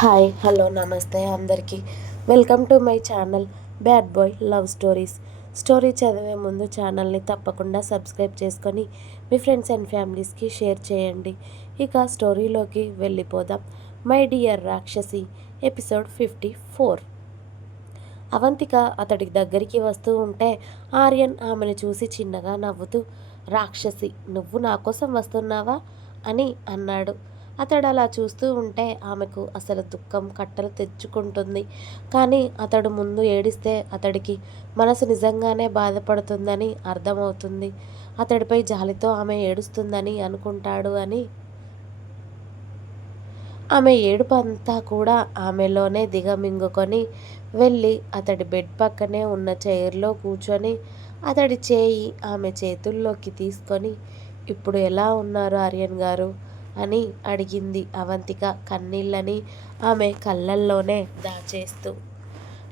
Hi hello నమస్తే అందరికీ. Welcome to my channel bad boy love stories. Story చదివే ముందు ఛానల్ని తప్పకుండా సబ్స్క్రైబ్ చేసుకొని మీ ఫ్రెండ్స్ అండ్ ఫ్యామిలీస్కి షేర్ చేయండి. ఇక స్టోరీలోకి వెళ్ళిపోదాం. My dear Rakshasi episode fifty four. Avantika అతడి దగ్గరికి వస్తూ ఉంటే ఆర్యన్ ఆమెను చూసి చిన్నగా నవ్వుతూ రాక్షసి నువ్వు నా కోసం వస్తున్నావా? అని అన్నాడు. అతడు అలా చూస్తూ ఉంటే ఆమెకు అసలు దుఃఖం కట్టలు తెచ్చుకుంటుంది. కానీ అతడు ముందు ఏడిస్తే అతడికి మనసు నిజంగానే బాధపడుతుందని అర్థమవుతుంది. అతడిపై జాలితో ఆమె ఏడుస్తుందని అనుకుంటాడు అని. ఆమె ఏడుపు అంతా కూడా ఆమెలోనే దిగమింగుకొని వెళ్ళి అతడి బెడ్ పక్కనే ఉన్న చైర్లో కూర్చొని అతడి చేయి ఆమె చేతుల్లోకి తీసుకొని ఇప్పుడు ఎలా ఉన్నారు ఆర్యన్ గారు? అని అడిగింది అవంతిక కన్నీళ్ళని ఆమె కళ్ళల్లోనే దాచేస్తూ.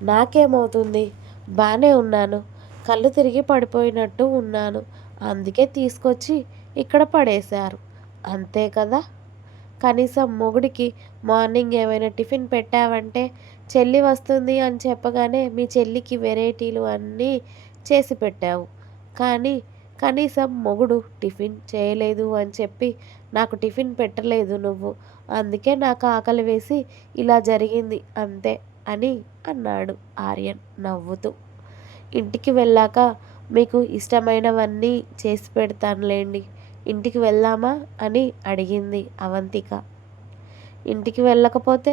నాకేమవుతుంది? బాగానే ఉన్నాను. కళ్ళు తిరిగి పడిపోయినట్టు ఉన్నాను. అందుకే తీసుకొచ్చి ఇక్కడ పడేశారు. అంతే కదా? కనీసం మొగుడికి మార్నింగ్ ఏమైనా టిఫిన్ పెట్టావంటే చెల్లి వస్తుంది అని చెప్పగానే మీ చెల్లికి వెరైటీలు అన్నీ చేసి పెట్టావు. కానీ కనీసం మొగుడు టిఫిన్ చేయలేదు అని చెప్పి నాకు టిఫిన్ పెట్టలేదు నువ్వు. అందుకే నాకు ఆకలి వేసి ఇలా జరిగింది అంతే అని అన్నాడు ఆర్యన్ నవ్వుతూ. ఇంటికి వెళ్ళాక మీకు ఇష్టమైనవన్నీ చేసి పెడతానులేండి. ఇంటికి వెళ్దామా అని అడిగింది అవంతిక. ఇంటికి వెళ్ళకపోతే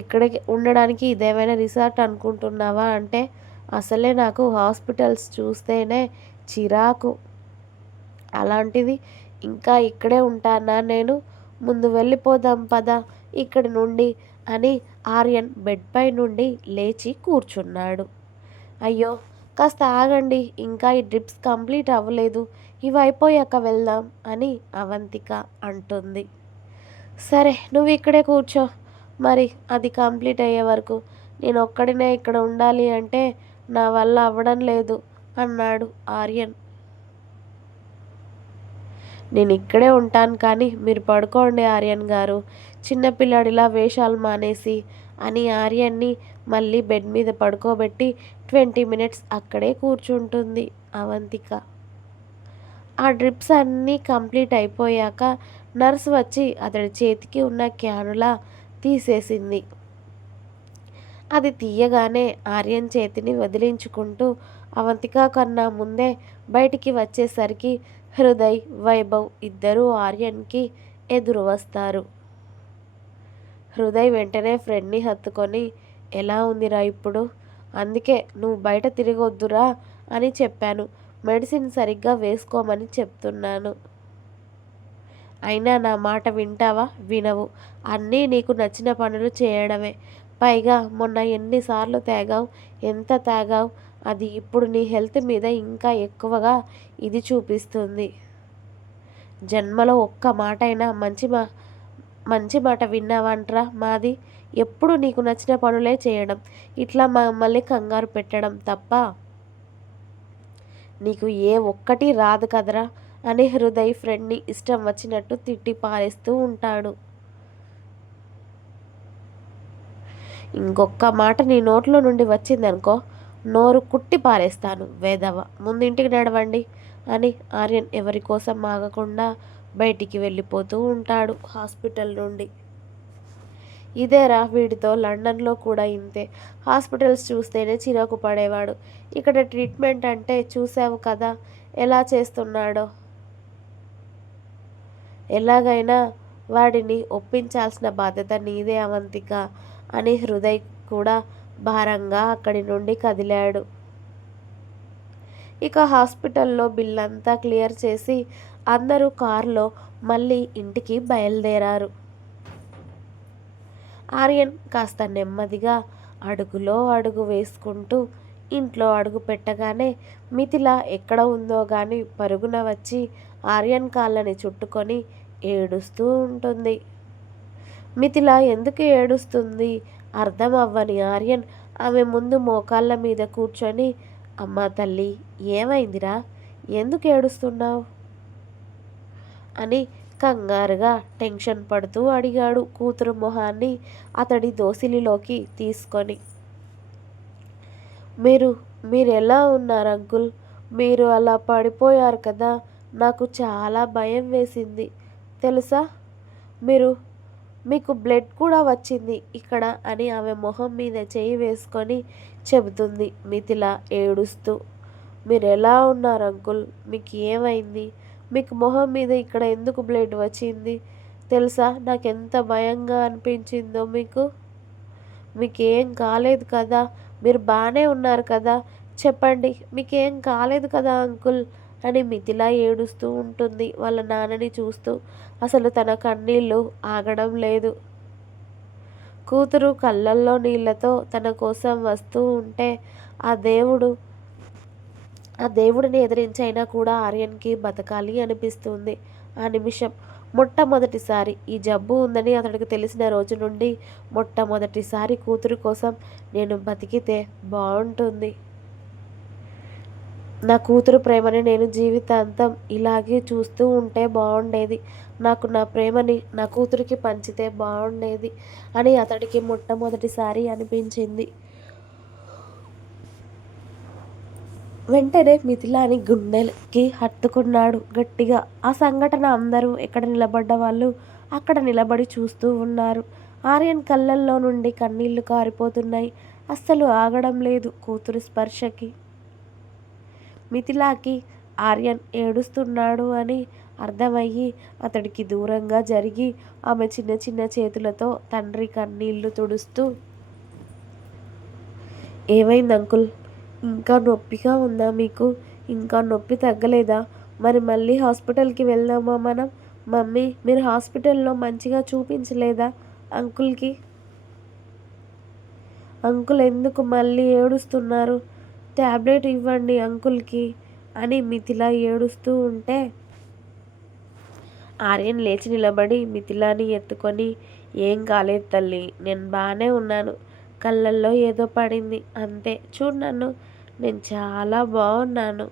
ఇక్కడ ఉండడానికి ఇదేమైనా రిసార్ట్ అనుకుంటున్నావా అంటే అసలే నాకు హాస్పిటల్స్ చూస్తేనే చిరాకు. అలాంటిది ఇంకా ఇక్కడే ఉంటానా నేను? ముందు వెళ్ళిపోదాం పద ఇక్కడి నుండి అని ఆర్యన్ బెడ్పై నుండి లేచి కూర్చున్నాడు. అయ్యో కాస్త ఆగండి ఇంకా ఈ డ్రిప్స్ కంప్లీట్ అవ్వలేదు ఇవి అయిపోయాక వెళ్దాం అని అవంతిక అంటుంది. సరే నువ్వు ఇక్కడే కూర్చో. మరి అది కంప్లీట్ అయ్యే వరకు నేను ఒక్కడినే ఇక్కడ ఉండాలి అంటే నా వల్ల అవ్వడం లేదు అన్నాడు ఆర్యన్. నేను ఇక్కడే ఉంటాను కానీ మీరు పడుకోండి ఆర్యన్ గారు. చిన్నపిల్లాడిలా వేషాలు మానేసి అని ఆర్యన్ని మళ్ళీ బెడ్ మీద పడుకోబెట్టి ట్వంటీ మినిట్స్ అక్కడే కూర్చుంటుంది అవంతిక. ఆ డ్రిప్స్ అన్నీ కంప్లీట్ అయిపోయాక నర్స్ వచ్చి అతడి చేతికి ఉన్న క్యానులా తీసేసింది. అది తీయగానే ఆర్యన్ చేతిని వదిలించుకుంటూ అవంతిక కన్నా ముందే బయటికి వచ్చేసరికి హృదయ్ వైభవ్ ఇద్దరూ ఆర్యన్కి ఎదురు వస్తారు హృదయ్ వెంటనే ఫ్రెండ్ని హత్తుకొని ఎలా ఉందిరా ఇప్పుడు? అందుకే నువ్వు బయట తిరగొద్దురా అని చెప్పాను. మెడిసిన్ సరిగ్గా వేసుకోమని చెప్తున్నాను. అయినా నా మాట వింటావా? వినవు. అన్నీ నీకు నచ్చిన పనులు చేయడమే. పైగా మొన్న ఎన్నిసార్లు తాగావు ఎంత తాగావు అది ఇప్పుడు నీ హెల్త్ మీద ఇంకా ఎక్కువగా ఇది చూపిస్తుంది. జన్మలో ఒక్క మాట అయినా మంచి మా మంచి మాట విన్నావంట్రా మాది. ఎప్పుడు నీకు నచ్చిన పనులే చేయడం ఇట్లా మమ్మల్ని కంగారు పెట్టడం తప్ప నీకు ఏ ఒక్కటి రాదు కదరా అని హృదయ్ ఫ్రెండ్ని ఇష్టం వచ్చినట్టు తిట్టి పారేస్తూ ఉంటాడు. ఇంకొక మాట నీ నోట్లో నుండి వచ్చిందనుకో నోరు కుట్టి పారేస్తాను వేదవ. ముందింటికి నడవండి అని ఆర్యన్ ఎవరి కోసం ఆగకుండా బయటికి వెళ్ళిపోతూ ఉంటాడు హాస్పిటల్ నుండి. ఇదేరా వీడితో లండన్లో కూడా ఇంతే. హాస్పిటల్స్ చూస్తేనే చిరాకు పడేవాడు. ఇక్కడ ట్రీట్మెంట్ అంటే చూసావు కదా ఎలా చేస్తున్నాడో? ఎలాగైనా వాడిని ఒప్పించాల్సిన బాధ్యత నీదే అవంతిక అని హృదయ్ కూడా భారంగా అక్కడి నుండి కదిలాడు. ఇక హాస్పిటల్లో బిల్ అంతా క్లియర్ చేసి అందరూ కారులో మళ్ళీ ఇంటికి బయలుదేరారు. ఆర్యన్ కాస్త నెమ్మదిగా అడుగులో అడుగు వేసుకుంటూ ఇంట్లో అడుగు పెట్టగానే మిథిల ఎక్కడ ఉందో గాని పరుగున వచ్చి ఆర్యన్ కాళ్ళని చుట్టుకొని ఏడుస్తూ ఉంటుంది. మిథిల ఎందుకు ఏడుస్తుంది? అర్థం అవ్వని ఆర్యన్ ఆమె ముందు మోకాళ్ళ మీద కూర్చొని అమ్మా తల్లి ఏమైందిరా? ఎందుకు ఏడుస్తున్నావు? అని కంగారుగా టెన్షన్ పడుతూ అడిగాడు కూతురు మొహాన్ని అతడి దోసిలిలోకి తీసుకొని. మీరు మీరు ఎలా ఉన్నారు అంకుల్? మీరు అలా పడిపోయారు కదా నాకు చాలా భయం వేసింది. తెలుసా? మీరు మీకు బ్లడ్ కూడా వచ్చింది ఇక్కడ అని ఆమె మొహం మీద చేయి వేసుకొని చెబుతుంది. మిథిల ఏడుస్తూ మీరు ఎలా ఉన్నారు అంకుల్? మీకు ఏమైంది? మీకు మొహం మీద ఇక్కడ ఎందుకు బ్లడ్ వచ్చింది? తెలుసా? నాకు ఎంత భయంగా అనిపించిందో మీకు? మీకేం కాలేదు కదా? మీరు బాగానే ఉన్నారు కదా? చెప్పండి మీకేం కాలేదు కదా అంకుల్? అని మిథిలా ఏడుస్తూ ఉంటుంది. వాళ్ళ నాన్నని చూస్తూ అసలు తన కన్నీళ్ళు ఆగడం లేదు. కూతురు కళ్ళల్లో నీళ్ళతో తన కోసం వస్తూ ఉంటే ఆ దేవుడు ఆ దేవుడిని ఎదిరించైనా కూడా ఆర్యన్కి బతకాలి అనిపిస్తుంది. ఆ నిమిషం మొట్టమొదటిసారి ఈ జబ్బు ఉందని అతడికి తెలిసిన రోజు నుండి మొట్టమొదటిసారి కూతురు కోసం నేను బతికితే బాగుంటుంది. నా కూతురు ప్రేమని నేను జీవితాంతం ఇలాగే చూస్తూ ఉంటే బాగుండేది. నాకు నా ప్రేమని నా కూతురికి పంచితే బాగుండేది అని అతడికి మొట్టమొదటిసారి అనిపించింది. వెంటనే మిథిలాని గుండెలకి హత్తుకున్నాడు గట్టిగా. ఆ సంఘటన అందరూ ఎక్కడ నిలబడ్డ వాళ్ళు అక్కడ నిలబడి చూస్తూ ఉన్నారు. ఆర్యన్ కళ్ళల్లో నుండి కన్నీళ్ళు కారిపోతున్నాయి. అస్సలు ఆగడం లేదు కూతురు స్పర్శకి. మిథిలాకి ఆర్యన్ ఏడుస్తున్నాడు అని అర్థమయ్యి అతడికి దూరంగా జరిగి ఆమె చిన్న చిన్న చేతులతో తండ్రి కన్నీళ్ళు తుడుస్తూ ఏమైంది అంకుల్? ఇంకా నొప్పిగా ఉందా మీకు? ఇంకా నొప్పి తగ్గలేదా? మరి మళ్ళీ హాస్పిటల్కి వెళ్దామా మనం? మమ్మీ మీరు హాస్పిటల్లో మంచిగా చూపించలేదా అంకుల్కి? అంకుల్ ఎందుకు మళ్ళీ ఏడుస్తున్నారు? ట్యాబ్లెట్ ఇవ్వండి అంకుల్కి అని మిథిల ఏడుస్తూ ఉంటే ఆర్యన్ లేచి నిలబడి మిథిలాని ఎత్తుకొని ఏం కాలేదు తల్లి నేను బాగానే ఉన్నాను. కళ్ళల్లో ఏదో పడింది. అంతే. చూడు నన్ను. నేను చాలా బాగున్నాను.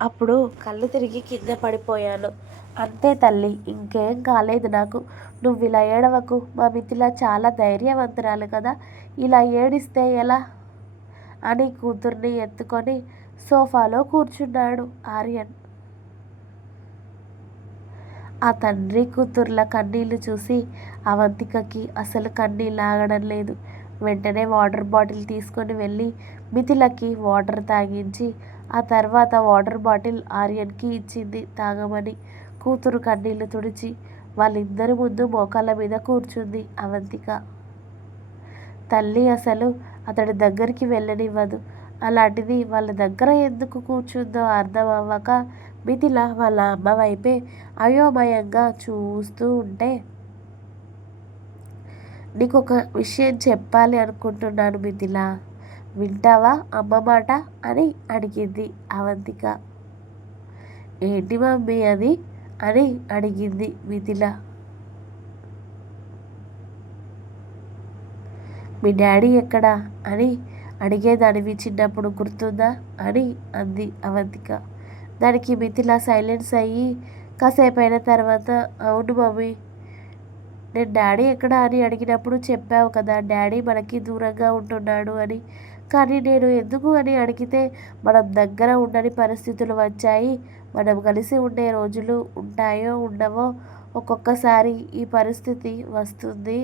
అప్పుడు కళ్ళు తిరిగి కింద పడిపోయాను. అంతే తల్లి ఇంకేం కాలేదు నాకు. నువ్వు ఇలా ఏడవకు. మా మిథిల చాలా ధైర్యవంతురాలు కదా. ఇలా ఏడిస్తే ఎలా? అని కూతుర్ని ఎత్తుకొని సోఫాలో కూర్చున్నాడు ఆర్యన్. ఆ తండ్రి కూతుర్ల కన్నీళ్ళు చూసి అవంతికకి అసలు కన్నీళ్ళు ఆగడం లేదు. వెంటనే వాటర్ బాటిల్ తీసుకొని వెళ్ళి మిథిలకి వాటర్ తాగించి ఆ తర్వాత వాటర్ బాటిల్ ఆర్యన్కి ఇచ్చింది తాగమని కూతురు కన్నీళ్ళు తుడిచి వాళ్ళిద్దరి ముందు మోకాళ్ళ మీద కూర్చుంది అవంతిక. తల్లి అసలు అతడి దగ్గరికి వెళ్ళనివ్వదు. అలాంటిది వాళ్ళ దగ్గర ఎందుకు కూర్చుందో అర్థం అవ్వక మిథిల వాళ్ళ అమ్మ వైపే అయోమయంగా చూస్తూ ఉంటే నీకు ఒక విషయం చెప్పాలి అనుకుంటున్నాను మిథిల. వింటావా అమ్మ మాట? అని అడిగింది అవంతిక. ఏంటి మమ్మీ అది? అని అడిగింది మిథిల. మీ డాడీ ఎక్కడా? అని అడిగేదానివి చిన్నప్పుడు గుర్తుందా అని అంది అవంతిక. దానికి మిథిల సైలెన్స్ అయ్యి కాసేపు అయిన తర్వాత అవును మమ్మీ. నేను డాడీ ఎక్కడ? అని అడిగినప్పుడు చెప్పావు కదా డాడీ మనకి దూరంగా ఉంటున్నాడు అని. కానీ నేను ఎందుకు? అని అడిగితే మనం దగ్గర ఉండని పరిస్థితులు వచ్చాయి. మనం కలిసి ఉండే రోజులు ఉంటాయో ఉండవో ఒక్కొక్కసారి ఈ పరిస్థితి వస్తుంది.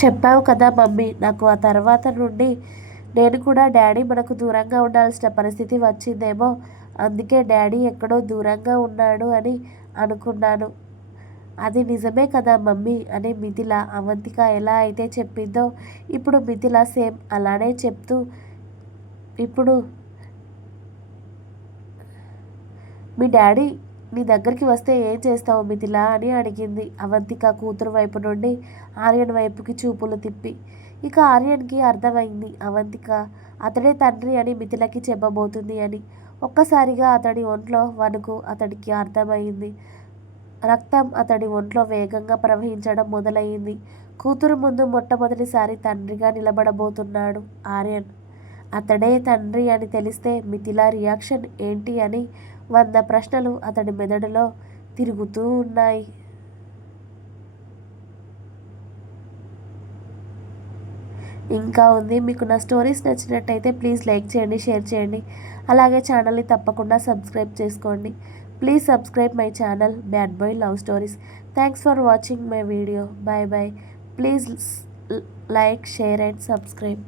చెప్పావు కదా మమ్మీ నాకు ఆ తర్వాత నుండి నేను కూడా డాడీ మనకు దూరంగా ఉండాల్సిన పరిస్థితి వచ్చిందేమో. అందుకే డాడీ ఎక్కడో దూరంగా ఉన్నాడు అని అనుకున్నాను. అది నిజమే కదా మమ్మీ అని మిథిల అవంతిక ఎలా అయితే చెప్పిందో ఇప్పుడు మిథిల సేమ్ అలానే చెప్తూ ఇప్పుడు మీ డాడీ నీ దగ్గరికి వస్తే ఏం చేస్తావు మిథిల? అని అడిగింది అవంతిక కూతురు వైపు నుండి ఆర్యన్ వైపుకి చూపులు తిప్పి. ఇక ఆర్యన్కి అర్థమైంది అవంతిక అతడే తండ్రి అని మిథిలకి చెప్పబోతుంది అని. ఒక్కసారిగా అతడి ఒంట్లో వణుకు అతడికి అర్థమైంది. రక్తం అతడి ఒంట్లో వేగంగా ప్రవహించడం మొదలైంది కూతురు ముందు మొట్టమొదటిసారి తండ్రిగా నిలబడబోతున్నాడు ఆర్యన్. అతడే తండ్రి అని తెలిస్తే మిథిల రియాక్షన్ ఏంటి అని వంద ప్రశ్నలు అతడి మెదడులో తిరుగుతూ ఉన్నాయి ఇంకా ఉంది. మీకు నా స్టోరీస్ నచ్చినట్టయితే ప్లీజ్ లైక్ చేయండి, షేర్ చేయండి. అలాగే ఛానల్ని తప్పకుండా సబ్స్క్రైబ్ చేసుకోండి. Please subscribe my channel Bad Boy Love Stories. Thanks for watching my video. Bye bye. Please like, share and subscribe.